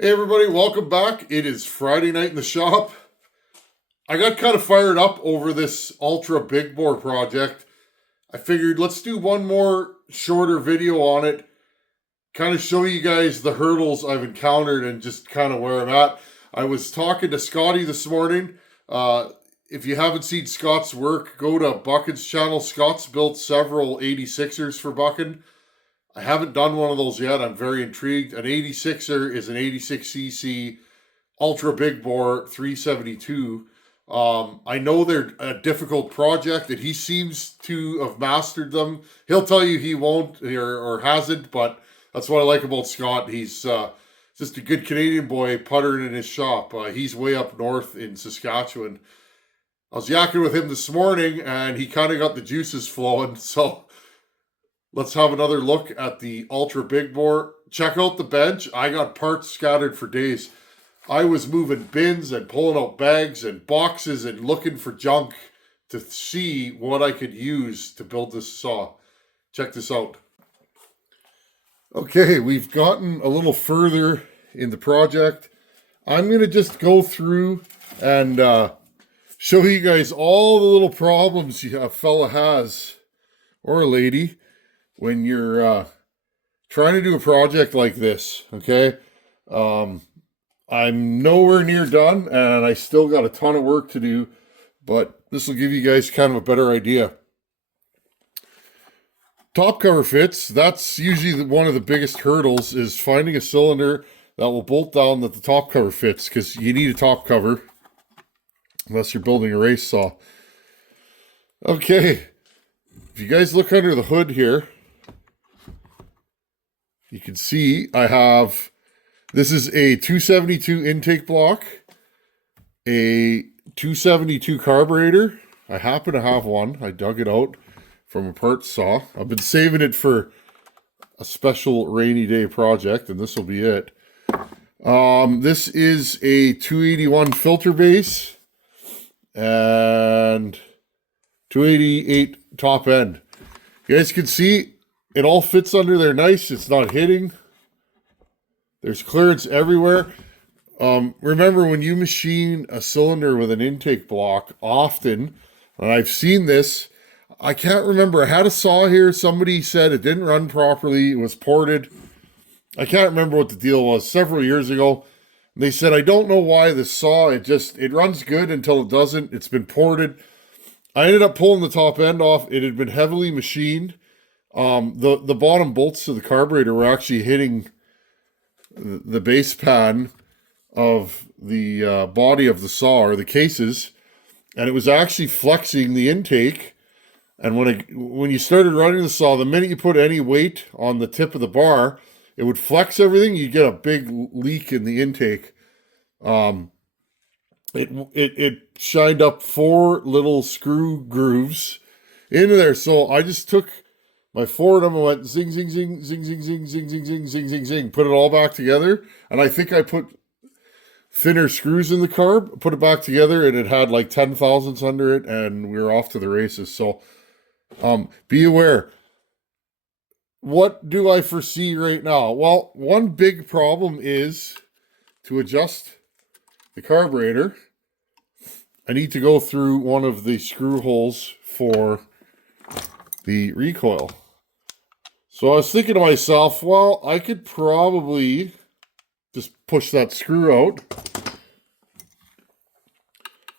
Hey everybody, welcome back. It is Friday night in the shop. I got kind of fired up over this ultra big bore project. I figured let's do one more shorter video on it, kind of show you guys the hurdles I've encountered and just kind of where I'm at. I was talking to Scotty this morning. If you haven't seen Scott's work, go to Buchan's channel. Scott's built several 86ers for Buchan. I haven't done one of those yet. I'm very intrigued. An 86er is an 86cc ultra big bore 372. I know they're a difficult project, and he seems to have mastered them. He'll tell you he won't or hasn't, but that's what I like about Scott. He's just a good Canadian boy puttering in his shop. He's way up north in Saskatchewan. I was yakking with him this morning, and he kind of got the juices flowing, so let's have another look at the ultra big bore. Check out the bench. I got parts scattered for days. I was moving bins and pulling out bags and boxes and looking for junk to see what I could use to build this saw. Check this out. Okay, we've gotten a little further in the project. I'm going to just go through and show you guys all the little problems a fella has, or a lady, when you're trying to do a project like this, okay? I'm nowhere near done, and I still got a ton of work to do, but this will give you guys kind of a better idea. Top cover fits, that's usually one of the biggest hurdles, is finding a cylinder that will bolt down that the top cover fits, because you need a top cover, unless you're building a race saw. Okay, if you guys look under the hood here, you can see I have, this is a 272 intake block, a 272 carburetor. I happen to have one. I dug it out from a parts saw. I've been saving it for a special rainy day project, and this will be it. This is a 281 filter base and 288 top end. You guys can see it all fits under there nice. It's not hitting. There's clearance everywhere. Remember, when you machine a cylinder with an intake block, often, and I've seen this, I can't remember. I had a saw here. Somebody said it didn't run properly. It was ported. I can't remember what the deal was. Several years ago, they said, I don't know why the saw, it runs good until it doesn't. It's been ported. I ended up pulling the top end off. It had been heavily machined. The bottom bolts of the carburetor were actually hitting the base pan of the body of the saw, or the cases, and it was actually flexing the intake. And when you started running the saw, the minute you put any weight on the tip of the bar, it would flex everything. You get a big leak in the intake. It shined up 4 little screw grooves into there. So I just took my 4 of them and went zing, zing, zing, zing, zing, zing, zing, zing, zing, zing, zing, zing. Put it all back together. And I think I put thinner screws in the carb, put it back together, and it had like 10 thousandths under it, and we were off to the races. So be aware. What do I foresee right now? Well, one big problem is to adjust the carburetor. I need to go through one of the screw holes for the recoil. So I was thinking to myself, well, I could probably just push that screw out.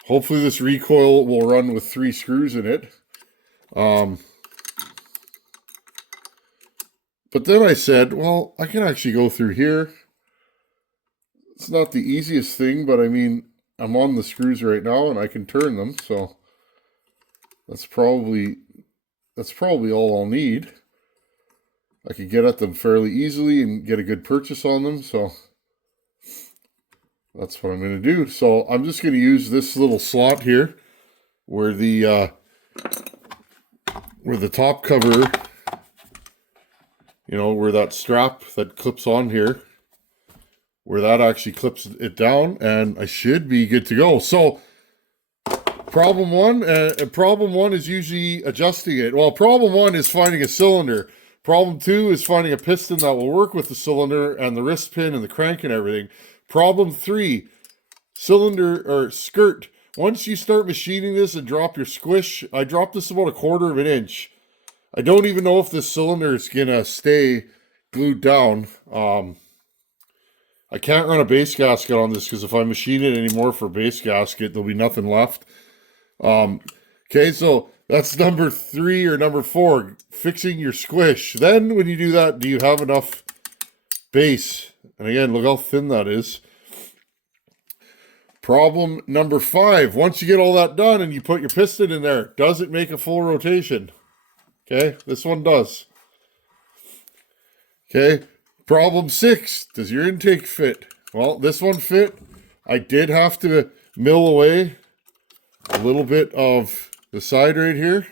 Hopefully this recoil will run with 3 screws in it. But then I said, well, I can actually go through here. It's not the easiest thing, but I mean, I'm on the screws right now and I can turn them, so that's probably all I'll need. I could get at them fairly easily and get a good purchase on them, so that's what I'm going to do. So I'm just going to use this little slot here where the top cover, where that strap that clips on here, where that actually clips it down, and I should be good to go. So problem one is usually adjusting it. Well, problem one is finding a cylinder. Problem 2 is finding a piston that will work with the cylinder and the wrist pin and the crank and everything. Problem 3, cylinder or skirt. Once you start machining this and drop your squish, I dropped this about 1/4 of an inch. I don't even know if this cylinder is gonna stay glued down. I can't run a base gasket on this because if I machine it anymore for base gasket, there'll be nothing left. Okay, so that's number 3 or number 4, fixing your squish. Then when you do that, do you have enough base? And again, look how thin that is. Problem number 5, once you get all that done and you put your piston in there, does it make a full rotation? Okay, this one does. Okay, problem 6, does your intake fit? Well, this one fit. I did have to mill away a little bit of the side right here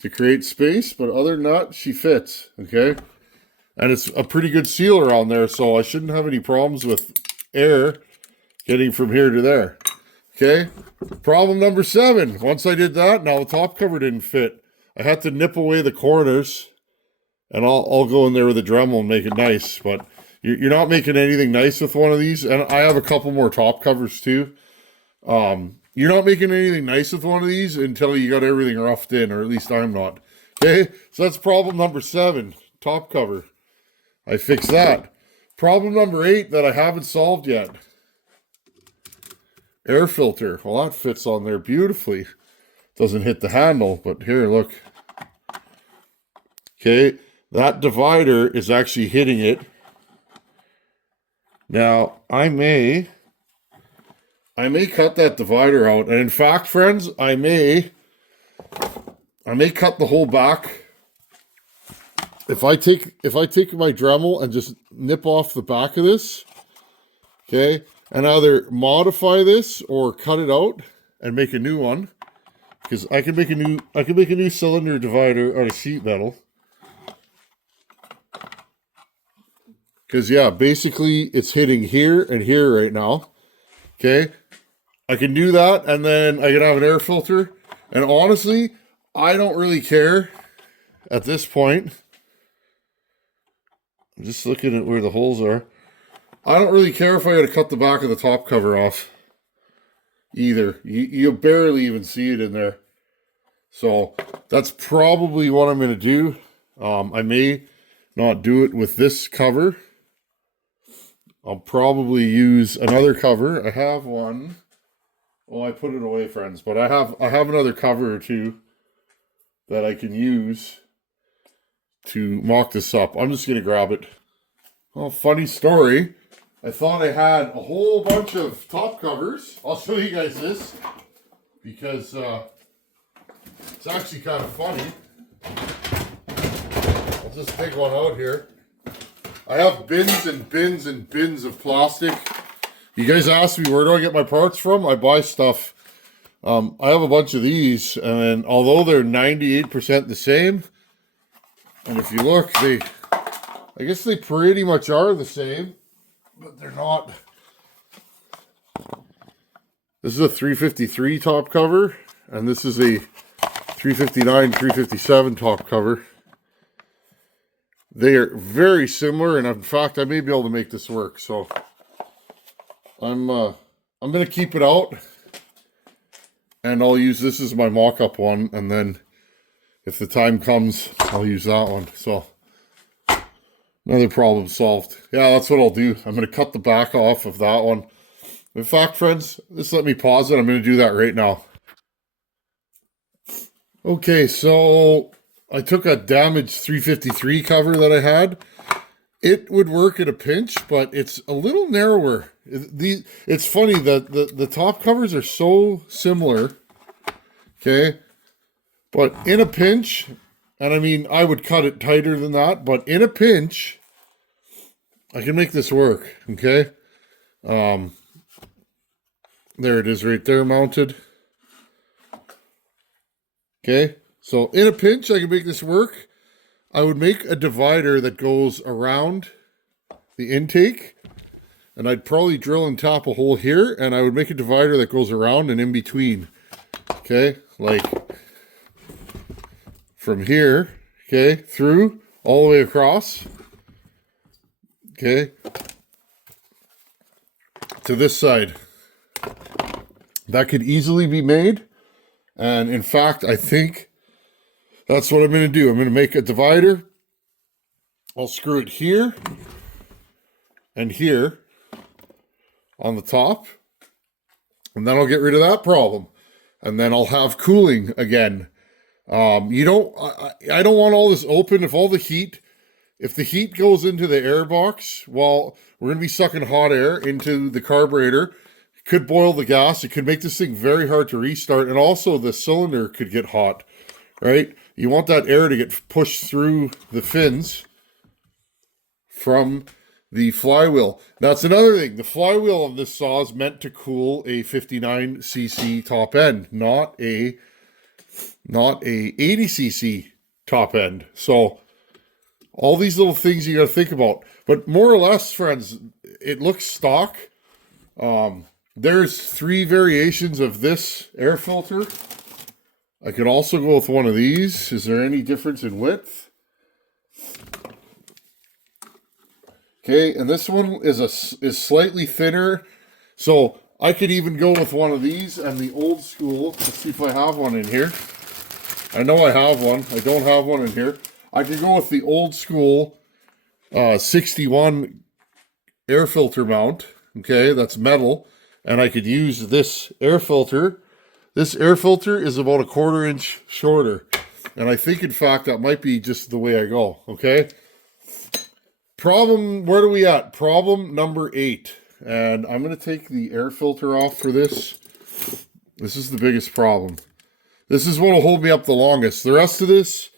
to create space, but other than that, she fits, okay? And it's a pretty good sealer on there, so I shouldn't have any problems with air getting from here to there, okay? Problem number 7, once I did that, now the top cover didn't fit. I had to nip away the corners, and I'll go in there with a Dremel and make it nice, but you're not making anything nice with one of these, and I have a couple more top covers too. You're not making anything nice with one of these until you got everything roughed in, or at least I'm not. Okay, so that's problem number 7, top cover. I fixed that. Problem number 8 that I haven't solved yet. Air filter. Well, that fits on there beautifully. Doesn't hit the handle, but here, look. Okay, that divider is actually hitting it. Now, I may cut that divider out, and in fact, friends, I may cut the whole back. If I take my Dremel and just nip off the back of this, okay, and either modify this or cut it out and make a new one, because I can make a new cylinder divider out of sheet metal. Because yeah, basically it's hitting here and here right now. Okay, I can do that, and then I can have an air filter. And honestly, I don't really care at this point. I'm just looking at where the holes are. I don't really care if I had to cut the back of the top cover off either. You barely even see it in there. So that's probably what I'm going to do. I may not do it with this cover. I'll probably use another cover. I have one. Well, I put it away, friends, but I have another cover or two that I can use to mock this up. I'm just gonna grab it. Well, funny story. I thought I had a whole bunch of top covers. I'll show you guys this because it's actually kind of funny. I'll just take one out here. I have bins and bins and bins of plastic. You guys ask me, where do I get my parts from? I buy stuff. I have a bunch of these, and although they're 98% the same, and if you look, I guess they pretty much are the same, but they're not. This is a 353 top cover, and this is a 359, 357 top cover. They are very similar, and in fact, I may be able to make this work. So I'm going to keep it out, and I'll use this as my mock-up one, and then if the time comes, I'll use that one. So another problem solved. Yeah, that's what I'll do. I'm going to cut the back off of that one. In fact, friends, just let me pause it. I'm going to do that right now. Okay, so I took a damaged 353 cover that I had. It would work at a pinch, but it's a little narrower. It's funny that the top covers are so similar, okay? But in a pinch, and I mean, I would cut it tighter than that, but in a pinch, I can make this work, okay? There it is right there mounted. Okay, so in a pinch, I can make this work. I would make a divider that goes around the intake, and I'd probably drill and tap a hole here, and I would make a divider that goes around and in between. Okay, like from here, okay, through all the way across, okay, to this side. That could easily be made, and in fact, I think that's what I'm going to do. I'm going to make a divider. I'll screw it here and here on the top, and then I'll get rid of that problem, and then I'll have cooling again. I don't want all this open. If the heat goes into the airbox, well, we're going to be sucking hot air into the carburetor. It could boil the gas. It could make this thing very hard to restart. And also the cylinder could get hot, right? You want that air to get pushed through the fins from the flywheel. That's another thing. The flywheel of this saw is meant to cool a 59cc top end, not a 80cc top end. So all these little things you got to think about. But more or less, friends, it looks stock. There's 3 variations of this air filter. I could also go with one of these. Is there any difference in width? Okay, and this one is slightly thinner. So I could even go with one of these and the old school. Let's see if I have one in here. I know I have one. I don't have one in here. I could go with the old school 61 air filter mount. Okay, that's metal. And I could use this air filter. This air filter is about a 1/4 inch shorter. And I think, in fact, that might be just the way I go. Okay. Where are we at? Problem number 8. And I'm going to take the air filter off for this. This is the biggest problem. This is what will hold me up the longest. The rest of this,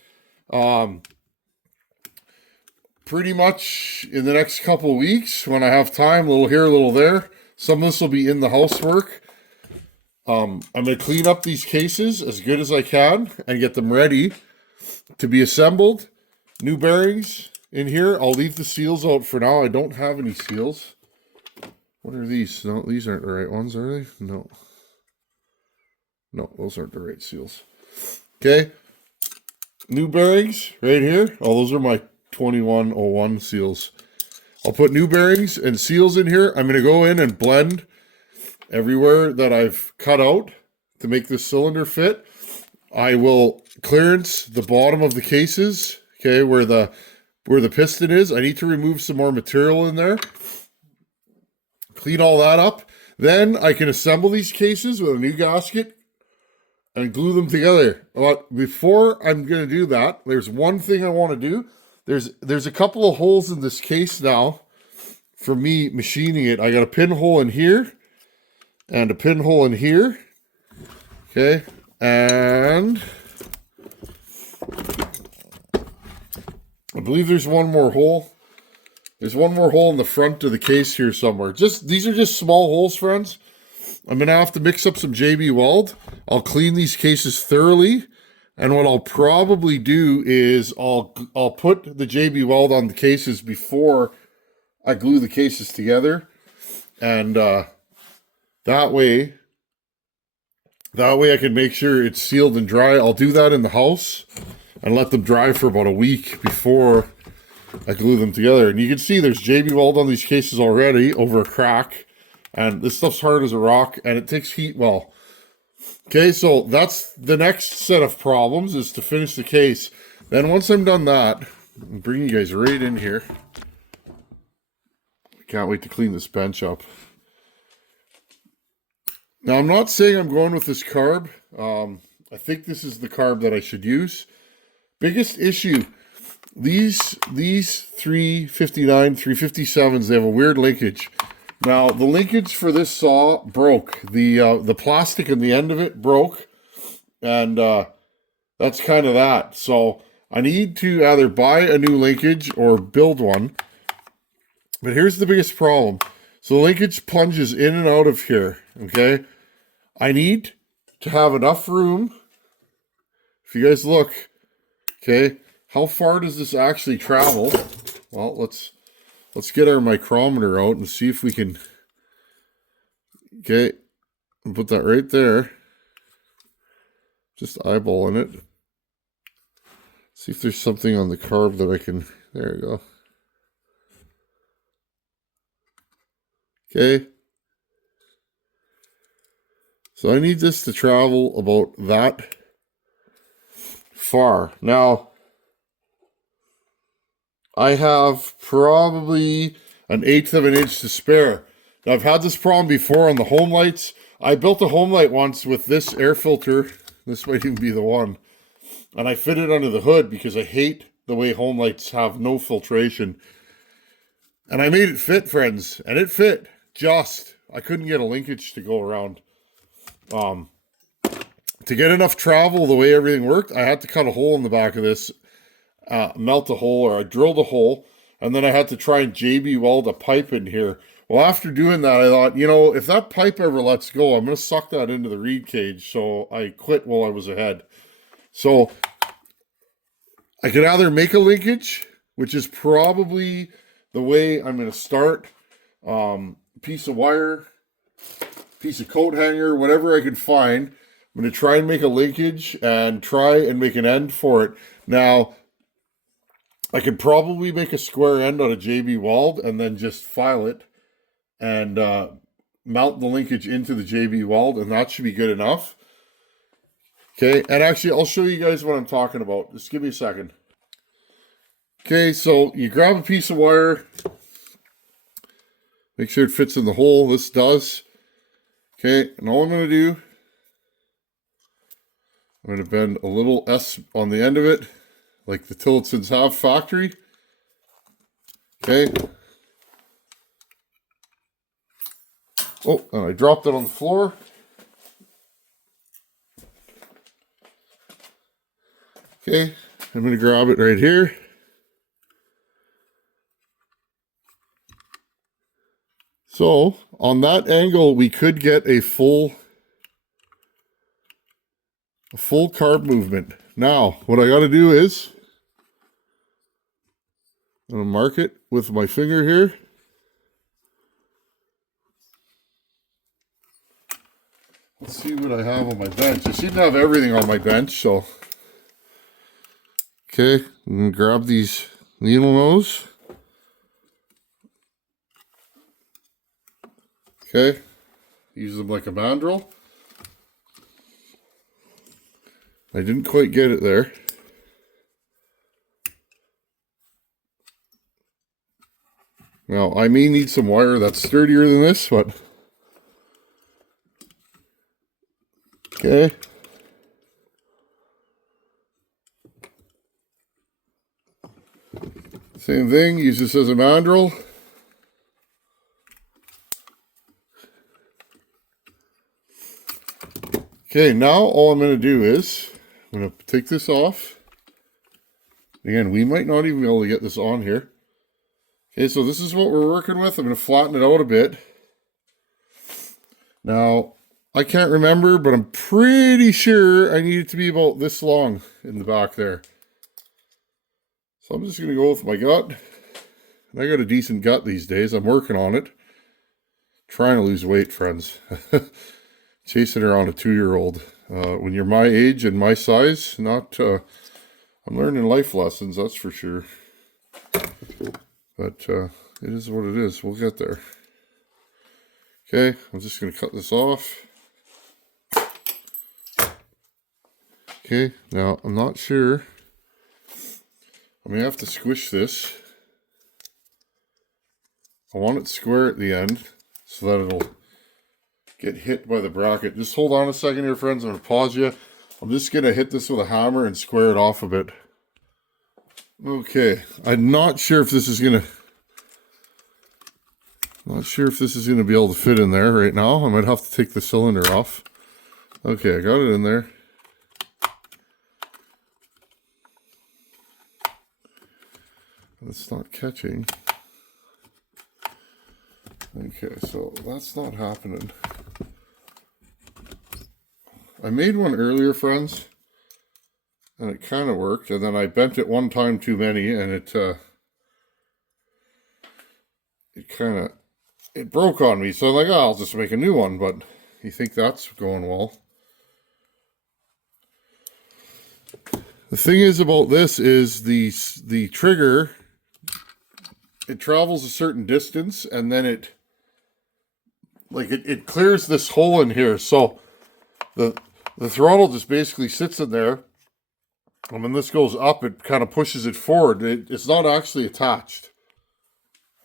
pretty much in the next couple of weeks, when I have time, a little here, a little there. Some of this will be in the housework. I'm going to clean up these cases as good as I can and get them ready to be assembled. New bearings in here. I'll leave the seals out for now. I don't have any seals. What are these? No, these aren't the right ones, are they? No. No, those aren't the right seals. Okay. New bearings right here. Oh, those are my 2101 seals. I'll put new bearings and seals in here. I'm going to go in and blend everywhere that I've cut out to make this cylinder fit. I will clearance the bottom of the cases, okay, where the piston is. I need to remove some more material in there. Clean all that up. Then I can assemble these cases with a new gasket and glue them together. But before I'm going to do that, there's one thing I want to do. There's a couple of holes in this case now for me machining it. I got a pinhole in here and a pinhole in here. Okay. And I believe there's one more hole. There's one more hole in the front of the case here somewhere. These are just small holes, friends. I'm going to have to mix up some JB Weld. I'll clean these cases thoroughly. And what I'll probably do is I'll put the JB Weld on the cases before I glue the cases together. And that way I can make sure it's sealed and dry. I'll do that in the house and let them dry for about a week before I glue them together. And you can see there's JB Weld on these cases already over a crack. And this stuff's hard as a rock and it takes heat well. Okay, so that's the next set of problems, is to finish the case. Then once I'm done that, I'll bring you guys right in here. I can't wait to clean this bench up. Now, I'm not saying I'm going with this carb. I think this is the carb that I should use. Biggest issue, these 359, 357s, they have a weird linkage. Now, the linkage for this saw broke. The plastic in the end of it broke, and that's kind of that. So I need to either buy a new linkage or build one. But here's the biggest problem. So the linkage plunges in and out of here, okay? I need to have enough room. If you guys look, okay, how far does this actually travel? Well, let's get our micrometer out and see if we can, okay, put that right there. Just eyeballing it. See if there's something on the carb that I can, there we go. Okay. So I need this to travel about that far. Now, I have probably 1/8 of an inch to spare. Now, I've had this problem before on the home lights. I built a home light once with this air filter. This might even be the one. And I fit it under the hood because I hate the way home lights have no filtration. And I made it fit, friends. And it fit just. I couldn't get a linkage to go around. To get enough travel the way everything worked, I had to cut a hole in the back of this, melt a hole, or I drilled a hole, and then I had to try and JB weld a pipe in here. Well, after doing that, I thought, you know, if that pipe ever lets go, I'm going to suck that into the reed cage. So I quit while I was ahead. So I could either make a linkage, which is probably the way I'm going to start. Piece of wire, piece of coat hanger, whatever I can find. I'm going to try and make a linkage and try and make an end for it. Now, I could probably make a square end on a JB weld and then just file it and mount the linkage into the JB weld, and that should be good enough. Okay, and actually, I'll show you guys what I'm talking about. Just give me a second. Okay, so you grab a piece of wire. Make sure it fits in the hole. This does. Okay, and all I'm going to do, I'm going to bend a little S on the end of it, like the Tillotsons have factory. Okay. Oh, and I dropped it on the floor. Okay, I'm going to grab it right here. So, on that angle, we could get a full carb movement. Now, what I got to do is, I'm going to mark it with my finger here. Let's see what I have on my bench. I seem to have everything on my bench, so. Okay, I'm going to grab these needle nose. Okay, use them like a mandrel. I didn't quite get it there. Now, I may need some wire that's sturdier than this, but... Okay. Same thing, use this as a mandrel. Okay, now all I'm going to do is, I'm going to take this off. Again, we might not even be able to get this on here. Okay, so this is what we're working with. I'm going to flatten it out a bit. Now, I can't remember, but I'm pretty sure I need it to be about this long in the back there. So I'm just going to go with my gut. And I got a decent gut these days. I'm working on it. Trying to lose weight, friends. Chasing around a 2-year-old. When you're my age and my size, I'm learning life lessons, that's for sure. But it is what it is. We'll get there. Okay, I'm just going to cut this off. Okay, now I'm not sure. I may have to squish this. I want it square at the end so that it'll get hit by the bracket. Just hold on a second here, friends. I'm going to pause you. I'm just going to hit this with a hammer and square it off a bit. Okay, I'm not sure if this is going to... be able to fit in there right now. I might have to take the cylinder off. Okay, I got it in there. It's not catching. Okay, so that's not happening. I made one earlier, friends, and it kind of worked, and then I bent it one time too many, and it broke on me. So I'm like, oh, I'll just make a new one, but you think that's going well. The thing is about this is the trigger, it travels a certain distance and then it clears this hole in here. So the throttle just basically sits in there, and when this goes up, it kind of pushes it forward. It's not actually attached.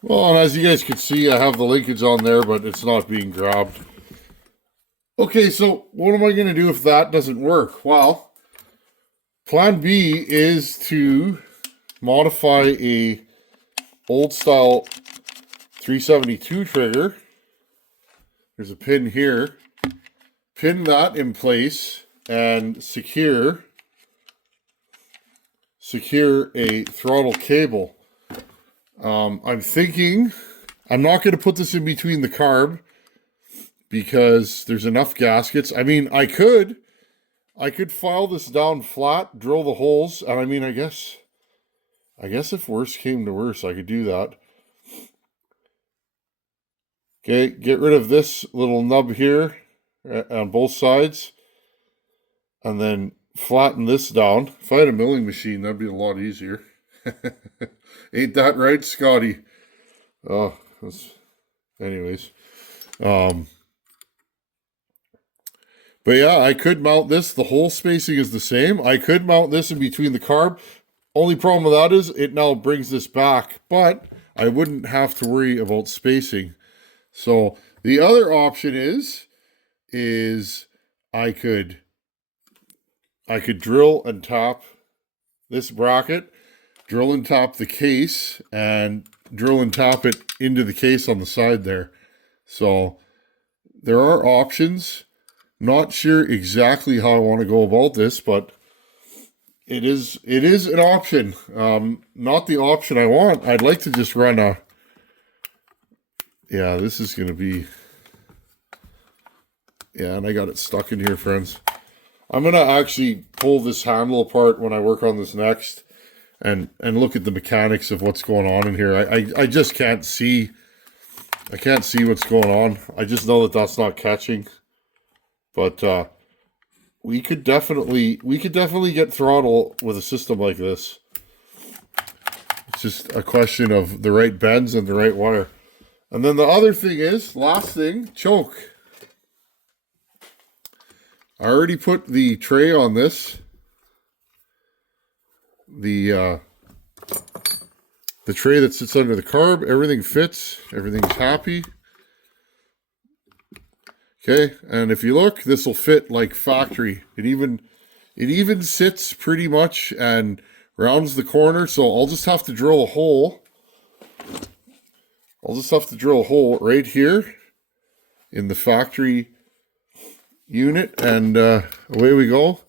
Well, and as you guys can see, I have the linkage on there, but it's not being grabbed. Okay, so what am I going to do if that doesn't work? Well, plan B is to modify a old style 372 trigger. There's a pin here. Pin that in place and secure a throttle cable. I'm thinking I'm not going to put this in between the carb because there's enough gaskets. I mean, I could file this down flat, drill the holes, and I mean, I guess if worse came to worse, I could do that. Okay, get rid of this little nub here on both sides, and then flatten this down. If I had a milling machine, that'd be a lot easier. Ain't that right, Scotty? Oh, anyways. But yeah, I could mount this. The hole spacing is the same. I could mount this in between the carb. Only problem with that is it now brings this back, but I wouldn't have to worry about spacing. So the other option is I could drill and top this bracket, drill and top the case, and drill and top it into the case on the side there. So there are options. Not sure exactly how I want to go about this, but it is an option. Not the option I want. I'd like to just run a... Yeah, this is going to be... Yeah, and I got it stuck in here, friends. I'm going to actually pull this handle apart when I work on this next and look at the mechanics of what's going on in here. I just can't see... I can't see what's going on. I just know that that's not catching. But we could definitely get throttle with a system like this. It's just a question of the right bends and the right wire. And then the other thing is, last thing, choke. I already put the tray on this. The tray that sits under the carb, everything fits, everything's happy. Okay, and if you look, this will fit like factory. It even sits pretty much and rounds the corner, so I'll just have to drill a hole. I'll just have to drill a hole right here in the factory unit, and away we go.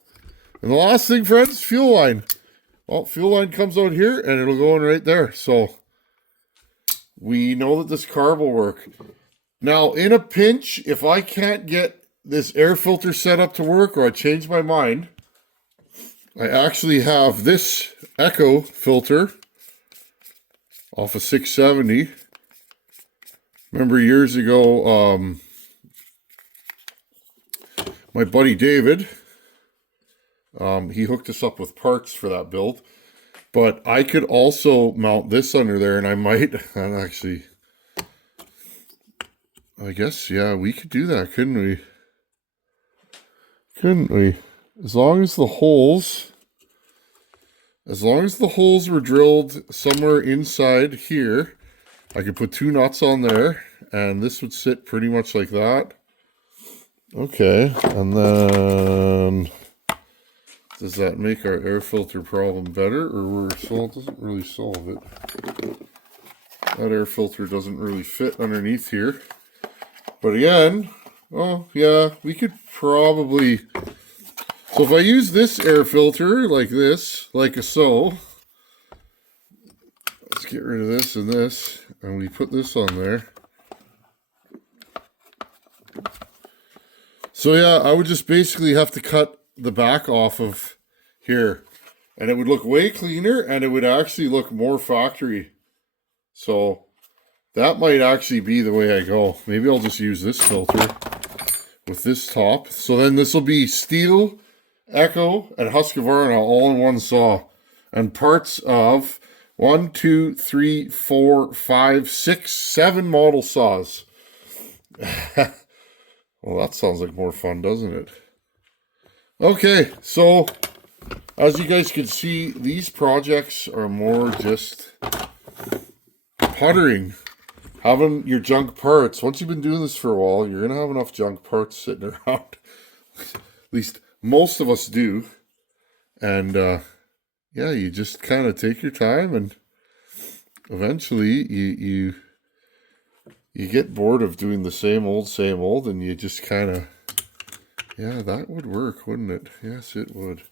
And the last thing, friends, fuel line. Well, fuel line comes out here, and it'll go in right there. So we know that this carb will work. Now, in a pinch, if I can't get this air filter set up to work, or I change my mind, I actually have this Echo filter off a 670. Remember years ago, my buddy David, he hooked us up with parts for that build. But I could also mount this under there, and I might actually... I guess, yeah, we could do that, couldn't we? Couldn't we? As long as the holes were drilled somewhere inside here, I could put 2 nuts on there, and this would sit pretty much like that. Okay, and then does that make our air filter problem better, or it doesn't really solve it? That air filter doesn't really fit underneath here. But again, oh yeah, we could probably... So if I use this air filter like this, like so, let's get rid of this and this, and we put this on there. So yeah, I would just basically have to cut the back off of here, and it would look way cleaner, and it would actually look more factory. So that might actually be the way I go. Maybe I'll just use this filter with this top. So then this will be steel Echo, and Husqvarna all in one saw. And parts of 1, 2, 3, 4, 5, 6, 7 model saws. Well, that sounds like more fun, doesn't it? Okay, so as you guys can see, these projects are more just puttering. Having your junk parts. Once you've been doing this for a while, you're going to have enough junk parts sitting around. At least most of us do. And, yeah, you just kind of take your time, and eventually you get bored of doing the same old, and you just kind of, yeah, that would work, wouldn't it? Yes, it would.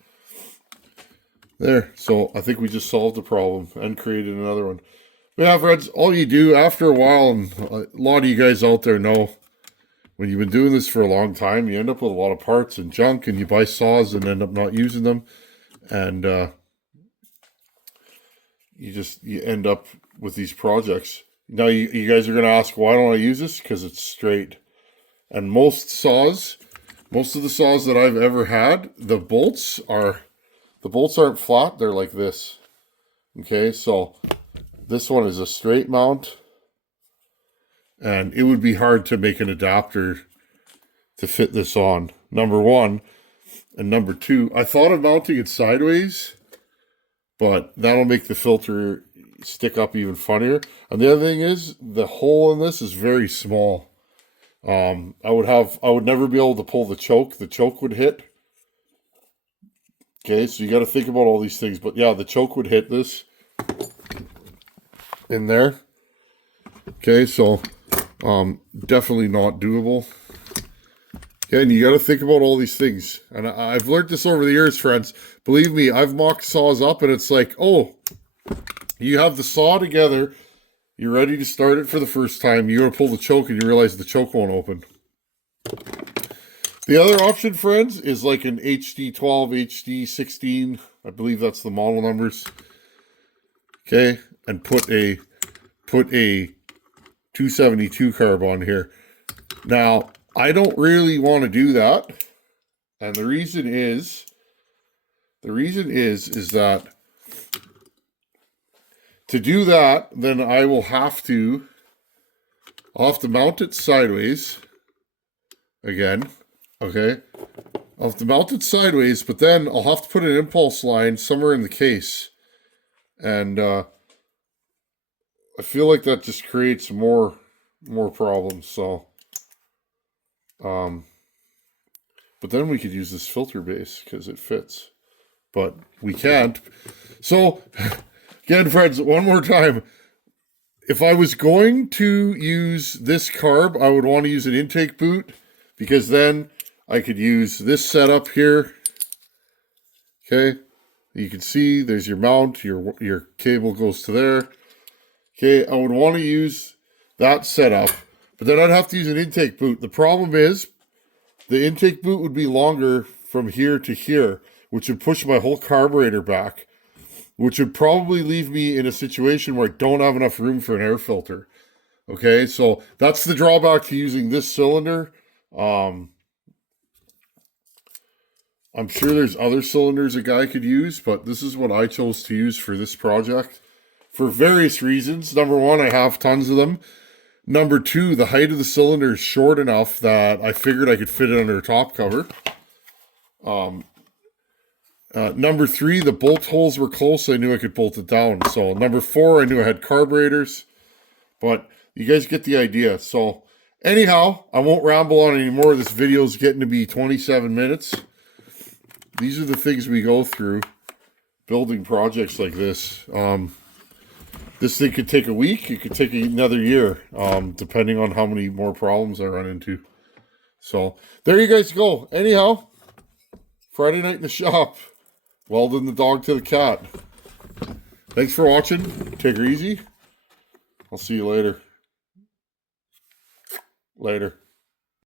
There. So I think we just solved the problem and created another one. But yeah, friends, all you do after a while, and a lot of you guys out there know, when you've been doing this for a long time, you end up with a lot of parts and junk, and you buy saws and end up not using them. And you end up with these projects. Now you guys are going to ask, why don't I use this? Because it's straight. And most of the saws that I've ever had, the bolts aren't flat. They're like this. Okay, so this one is a straight mount. And it would be hard to make an adapter to fit this on, number one. And number two, I thought of mounting it sideways, but that'll make the filter stick up even funnier. And the other thing is, the hole in this is very small. I would never be able to pull the choke. The choke would hit. Okay, so you got to think about all these things. But yeah, the choke would hit this in there. Okay, so definitely not doable. Okay, and you got to think about all these things. And I've learned this over the years, friends. Believe me, I've mocked saws up, and it's like, oh, you have the saw together, you're ready to start it for the first time, you're going to pull the choke, and you realize the choke won't open. The other option, friends, is like an HD12, HD16, I believe that's the model numbers. Okay, and put a 272 carb on here. Now, I don't really want to do that. And the reason is that to do that, then I'll have to mount it sideways again. Okay. I'll have to mount it sideways, but then I'll have to put an impulse line somewhere in the case. And I feel like that just creates more problems. So but then we could use this filter base because it fits, but we can't. So again, friends, one more time, if I was going to use this carb, I would want to use an intake boot, because then I could use this setup here. Okay, you can see there's your mount, your cable goes to there. Okay, I would want to use that setup, but then I'd have to use an intake boot. The problem is, the intake boot would be longer from here to here, which would push my whole carburetor back, which would probably leave me in a situation where I don't have enough room for an air filter. Okay, so that's the drawback to using this cylinder. I'm sure there's other cylinders a guy could use, but this is what I chose to use for this project for various reasons. Number one, I have tons of them. Number two, the height of the cylinder is short enough that I figured I could fit it under a top cover. Number three, the bolt holes were close. I knew I could bolt it down. So number four, I knew I had carburetors. But you guys get the idea. So anyhow, I won't ramble on anymore. This video is getting to be 27 minutes. These are the things we go through building projects like this. This thing could take a week. It could take another year, depending on how many more problems I run into. So there you guys go. Anyhow, Friday night in the shop. Welding the dog to the cat. Thanks for watching. Take her easy. I'll see you later. Later.